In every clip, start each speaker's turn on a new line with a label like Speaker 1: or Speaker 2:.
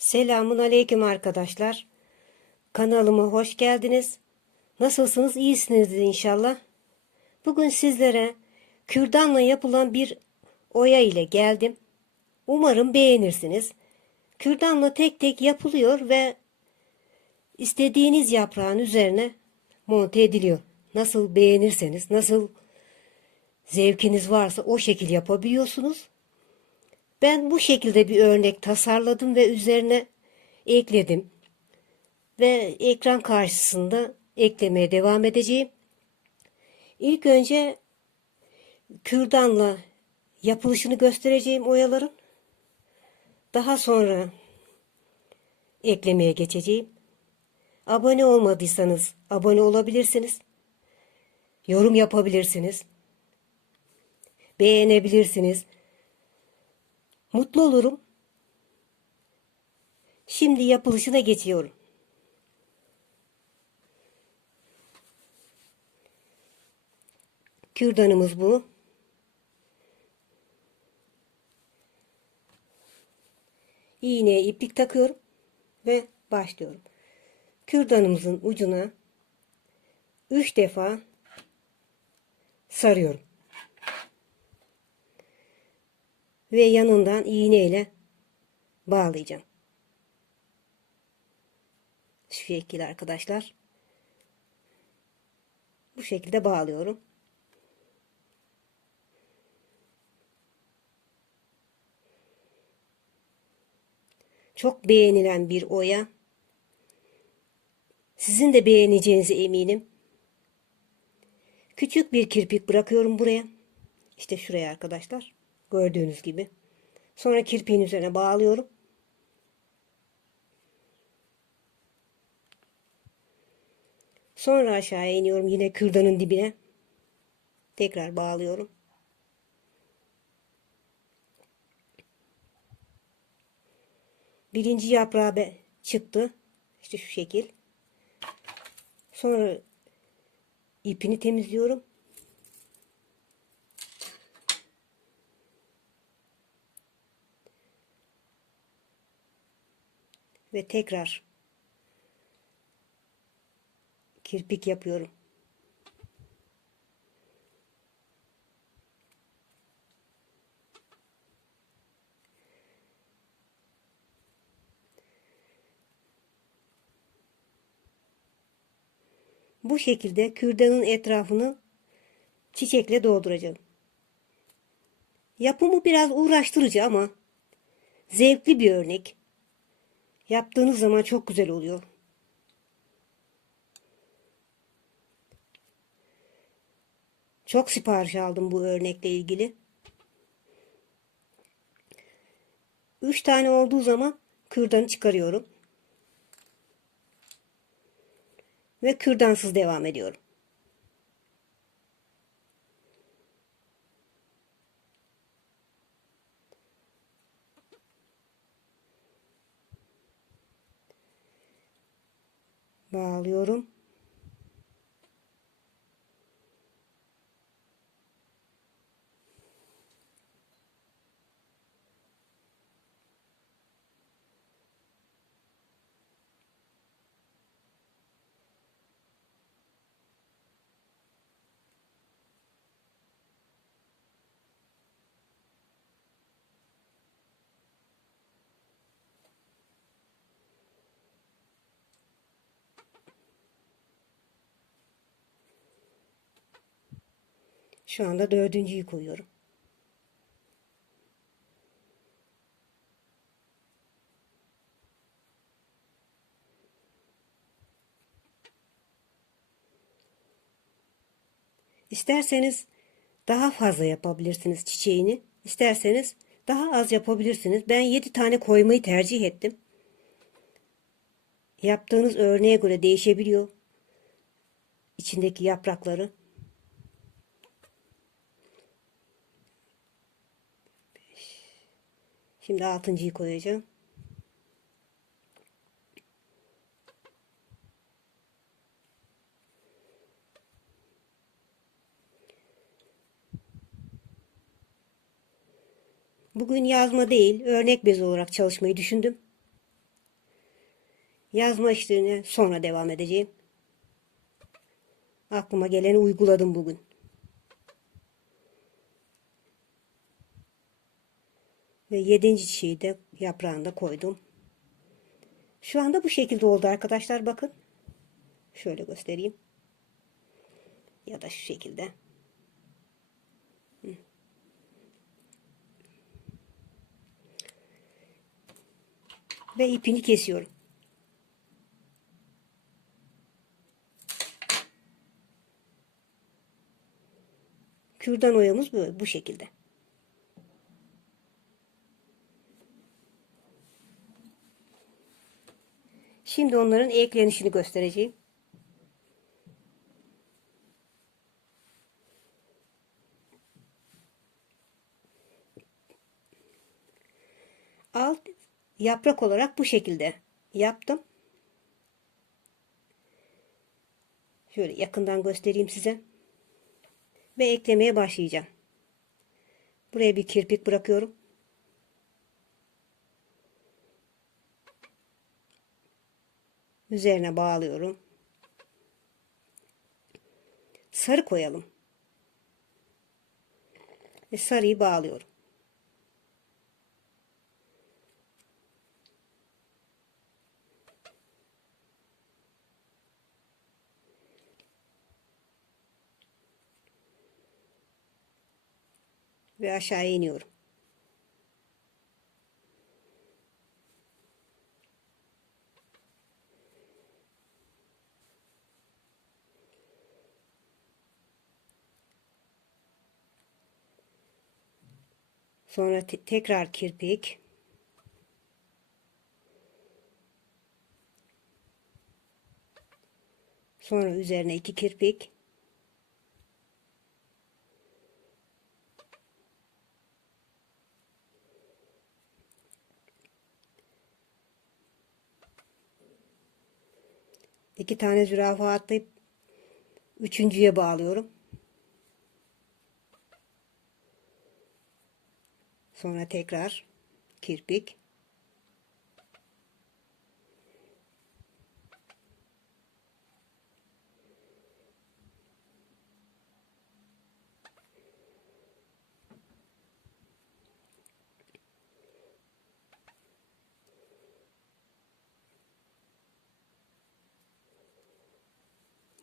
Speaker 1: Selamun aleyküm arkadaşlar. Kanalıma hoş geldiniz. Nasılsınız? İyisinizdir inşallah. Bugün sizlere kürdanla yapılan bir oya ile geldim. Umarım beğenirsiniz. Kürdanla tek tek yapılıyor ve istediğiniz yaprağın üzerine monte ediliyor. Nasıl beğenirseniz, nasıl zevkiniz varsa o şekil yapabiliyorsunuz. Ben bu şekilde bir örnek tasarladım ve üzerine ekledim. Ve ekran karşısında eklemeye devam edeceğim. İlk önce kürdanla yapılışını göstereceğim oyaların. Daha sonra eklemeye geçeceğim. Abone olmadıysanız abone olabilirsiniz. Yorum yapabilirsiniz. Beğenebilirsiniz. Mutlu olurum. Şimdi yapılışına geçiyorum. Kürdanımız bu. İğneye iplik takıyorum ve başlıyorum. Kürdanımızın ucuna 3 defa sarıyorum. Ve yanından iğneyle bağlayacağım. Şu şekilde arkadaşlar. Bu şekilde bağlıyorum. Çok beğenilen bir oya. Sizin de beğeneceğinize eminim. Küçük bir kirpik bırakıyorum buraya. İşte şuraya arkadaşlar. Gördüğünüz gibi. Sonra kirpiğin üzerine bağlıyorum. Sonra aşağıya iniyorum yine kürdanın dibine. Tekrar bağlıyorum. Birinci yaprağı be çıktı. İşte şu şekil. Sonra ipini temizliyorum. Ve tekrar kirpik yapıyorum. Bu şekilde kürdanın etrafını çiçekle dolduracağım. Yapımı biraz uğraştırıcı ama zevkli bir örnek. Yaptığınız zaman çok güzel oluyor. Çok sipariş aldım bu örnekle ilgili. Üç tane olduğu zaman kürdanı çıkarıyorum. Ve kürdansız devam ediyorum. Bağlıyorum. Şu anda dördüncüyü koyuyorum. İsterseniz daha fazla yapabilirsiniz çiçeğini. İsterseniz daha az yapabilirsiniz. Ben 7 tane koymayı tercih ettim. Yaptığınız örneğe göre değişebiliyor. İçindeki yaprakları. Şimdi altıncıyı koyacağım. Bugün yazma değil, örnek bezi olarak çalışmayı düşündüm. Yazma işlerine sonra devam edeceğim. Aklıma geleni uyguladım bugün. Ve yedinci çiçeği de yaprağını da koydum. Şu anda bu şekilde oldu arkadaşlar bakın. Şöyle göstereyim. Ya da şu şekilde. Ve ipini kesiyorum. Kürdan oyamız böyle bu şekilde. Şimdi onların eklenişini göstereceğim. Alt yaprak olarak bu şekilde yaptım. Şöyle yakından göstereyim size. Ve eklemeye başlayacağım. Buraya bir kirpik bırakıyorum. Üzerine bağlıyorum. Sarı koyalım. Ve sarıyı bağlıyorum. Ve aşağıya iniyorum. Sonra te tekrar kirpik. Sonra üzerine iki kirpik. İki tane zürafa atlayıp üçüncüye bağlıyorum. Sonra tekrar kirpik.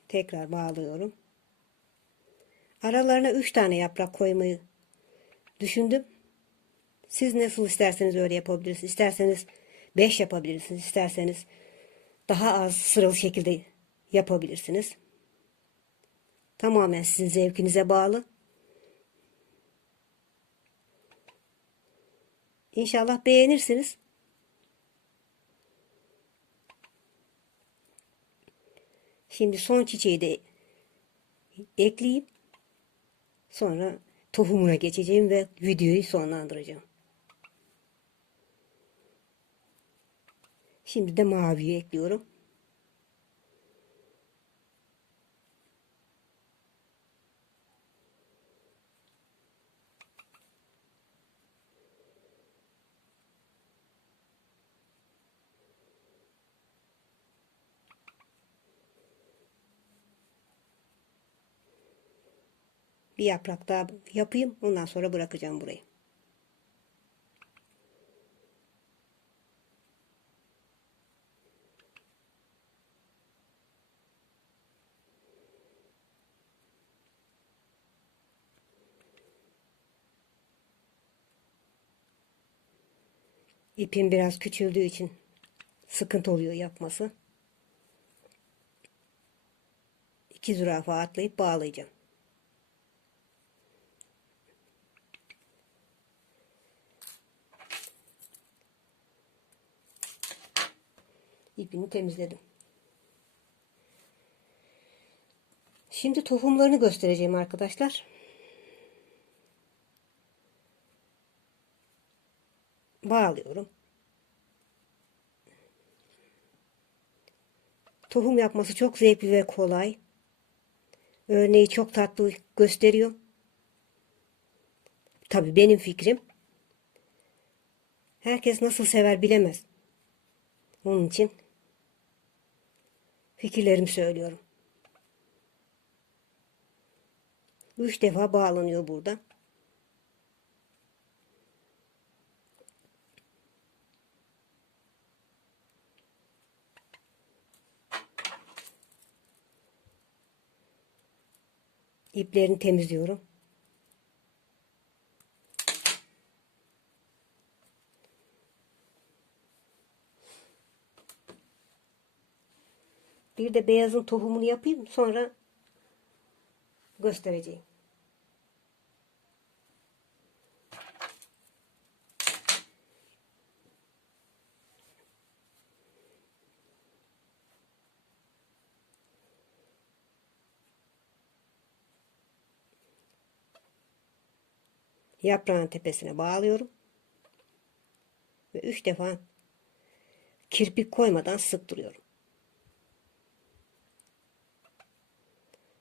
Speaker 1: Tekrar bağlıyorum. Aralarına 3 tane yaprak koymayı düşündüm. Siz nasıl isterseniz öyle yapabilirsiniz. İsterseniz 5 yapabilirsiniz. İsterseniz daha az sıralı şekilde yapabilirsiniz. Tamamen sizin zevkinize bağlı. İnşallah beğenirsiniz. Şimdi son çiçeği de ekleyeyim. Sonra tohumuna geçeceğim ve videoyu sonlandıracağım. Şimdi de maviyi ekliyorum. Bir yaprak daha yapayım. Ondan sonra bırakacağım burayı. İpim biraz küçüldüğü için sıkıntı oluyor yapması. İki zürafa atlayıp bağlayacağım. İpini temizledim. Şimdi tohumlarını göstereceğim arkadaşlar. Bağlıyorum. Tohum yapması çok zevkli ve kolay. Örneği çok tatlı gösteriyor. Tabii benim fikrim. Herkes nasıl sever bilemez. Onun için Fikirlerimi söylüyorum. Üç defa bağlanıyor burada. İplerini temizliyorum. Bir de beyazın tohumunu yapayım sonra göstereceğim. Yaprağın tepesine bağlıyorum. Ve üç defa kirpik koymadan sıktırıyorum.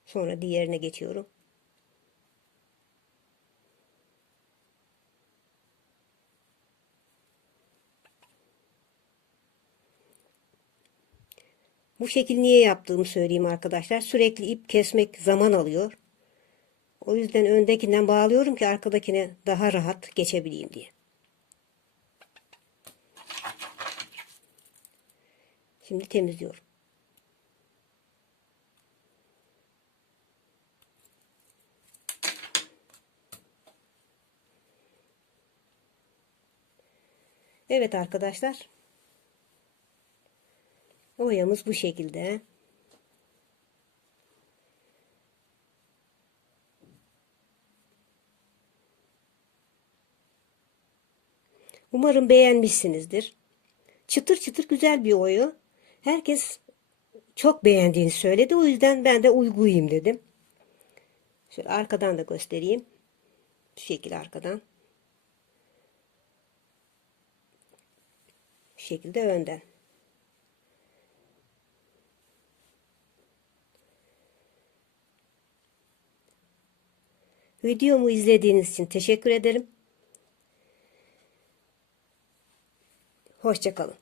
Speaker 1: Sonra diğerine geçiyorum. Bu şekil niye yaptığımı söyleyeyim arkadaşlar. Sürekli ip kesmek zaman alıyor. O yüzden öndekinden bağlıyorum ki arkadakine daha rahat geçebileyim diye. Şimdi temizliyorum. Evet arkadaşlar. Oyamız bu şekilde. Umarım beğenmişsinizdir. Çıtır çıtır güzel bir oyu. Herkes çok beğendiğini söyledi. O yüzden ben de uyguyayım dedim. Şöyle arkadan da göstereyim. Şu şekil arkadan. Şu şekilde önden. Videomu izlediğiniz için teşekkür ederim. Hoşçakalın.